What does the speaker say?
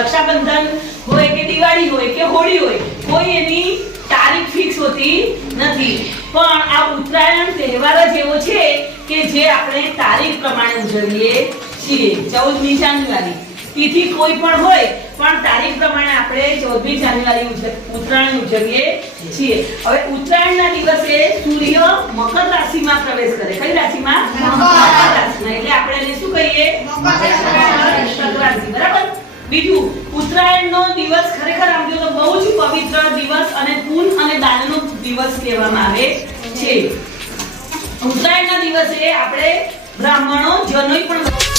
રક્ષાબંધન હોય કે દિવાળી હોય કે હોળી હોય, કોઈ એની તારીખ ફિક્સ હોતી નથી, પણ આ ઉત્તરાયણ તહેવાર જ એવો છે કે જે આપણે તારીખ પ્રમાણે ઉજવીએ છીએ. 14મી જાન્યુઆરી તિથિ કોઈ પણ હોય, પણ તારીખ પ્રમાણે આપણે 14મી જાન્યુઆરી ઉત્તરાયણ ઉજવીએ છીએ. હવે ઉત્તરાયણના દિવસે સૂર્ય મકર રાશિમાં પ્રવેશ કરે. કઈ રાશિમાં? મકર રાશિમાં. એટલે આપણે એને શું કહીએ? મકર રાશિ. બરાબર. બીજું, ઉત્તરાયણનો દિવસ ખરેખર આમ તો બહુ જ પવિત્ર દિવસ અને પૂન અને દાનનો દિવસ કહેવામાં આવે છે. ઉત્તરાયણના દિવસે આપણે બ્રાહ્મણો જનોઈ પણ